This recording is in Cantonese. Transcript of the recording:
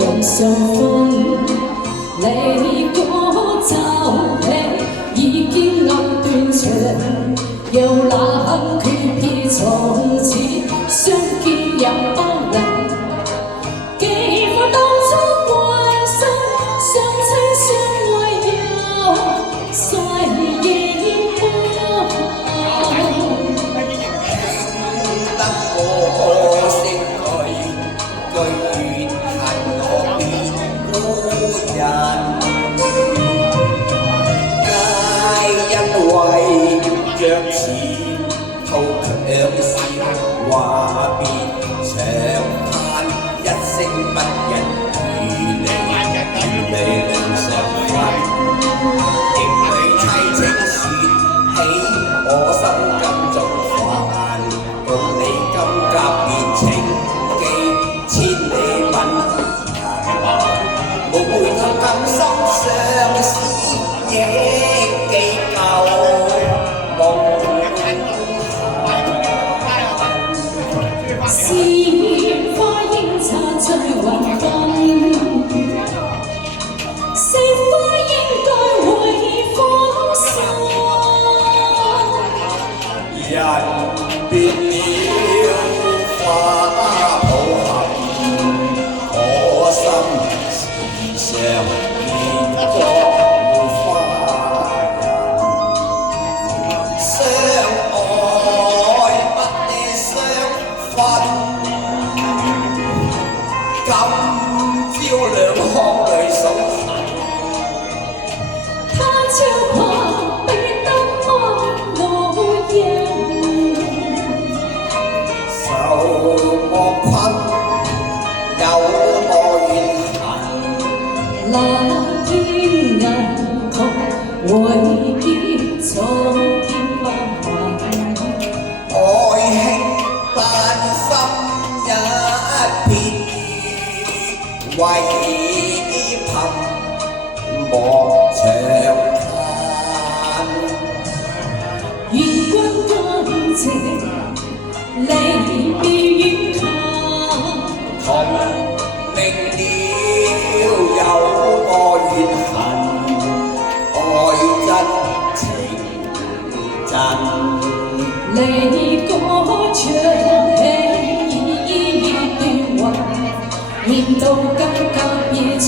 人相逢，你嗰罩戲已經暗斷腸，又哪肯訣別從此相見也不能。記掛當初關心，相親相愛又在熒光。得我識佢，居然恨我變孤人，皆因為着錢套強笑話別長嘆，一聲不忍與你兩相分，亦對凄清説起我心今早煩，共你今甲別情記千里問無回頭更深相思，憶記舊夢。是花應插醉雲鬢，是花應該會芳心。人變了花抱憾，可心時常變作花人。相愛不理相分，今朝兩行淚數痕。他朝怕被燈光路人，受我困，有我怨恨。那天銀曲會結從天不還。愛卿丹心一片，為憑莫長嘆。願君感謝離別遠近，同明了有我怨恨，愛真情真。你嗰場戲已斷魂，面到今甲夜長。